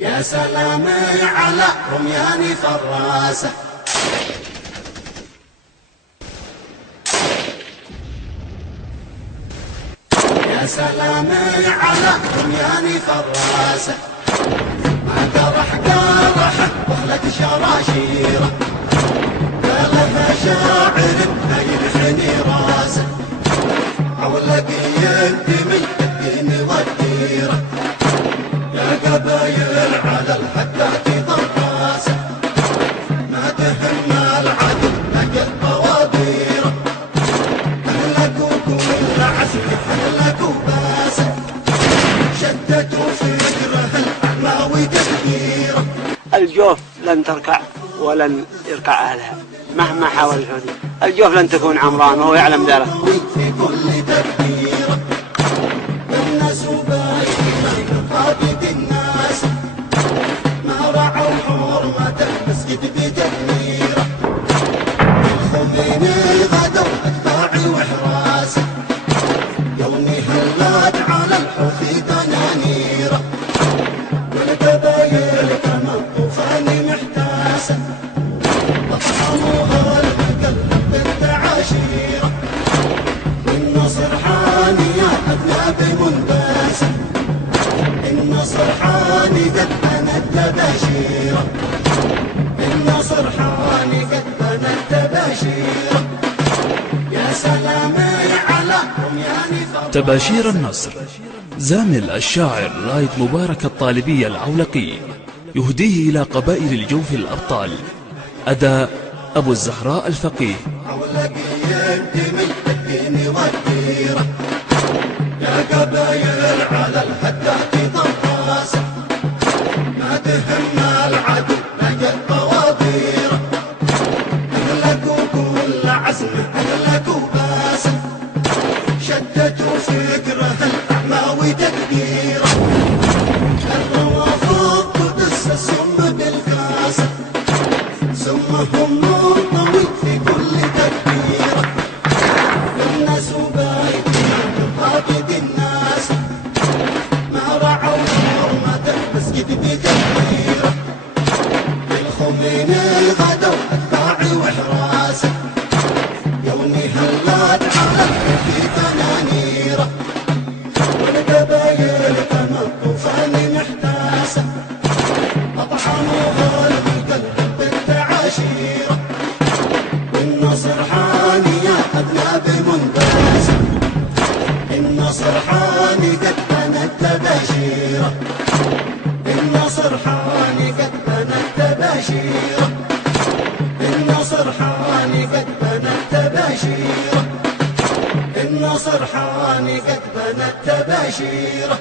يا سلام على رميان فراسة، يا سلام على رميان فراسة، ما قرح وخلت شراشيره، قالها شاعر ما ينحني راسه، عولق يدمي الدين والديره، يا قبايل على الحدات ضراسه، ما تهم العدل لقى الطوابيره، اهلكوا كل عزم اهلكوا باسه، شدتوا فكره الاعمى وتفكيره. الجوف لن تركع ولن يركع اهلها مهما حاول الحدود، الجوف لن تكون عمران وهو يعلم ذلك. في كل تدبيره الناس بايعين قائد الناس، ما رعوا حرمة المسجد بتدميره، الخميني غدوا اتباعي وحراسه، يومي هلات على الحوثي دنانيره، والقبايل كما طوفان محتاسه، طحنوها القلب بالتعاشيره، النصر حاني يا أذناب منباسه، النصر حاني قد بنت تباشيره، النصر حاني قد بنت تباشيره، يا سلام على رميان فراسة. تباشير النصر زامل الشاعر رايد مبارك الطالبي العولقي يهديه إلى قبائل الجوف الأبطال. أداء أبو الزهراء الفقيه. عولق يدمي الدين والديره، يا قبايل على الحدات ضراسه، ما تهم العدل لقى الطوابيره، اهلكوا كل عزم اهلكوا باسه، شدتوا فكره الاعمى وتدبيره، الروافض قدس السم بالكاسه، سمهم طويل في كل تدبيره، الناس بايدين قائد الناس، ما رعوا حرمة المسجد بتدبيره، الخميني غدوا اتباعي وحراسه، يومي هلات على الحوثي دنانيره، والقبايل كما الطوفان محتاسه، اطحنوها القلب بالتعاشيره، النصر حاني يا اذناب منباسه، النصر حاني قد بنت تباشيره، النصر حاني قد بنت تباشيره، النصر حاني قد بنت تباشيره، النصر حاني قد بنت تباشيره.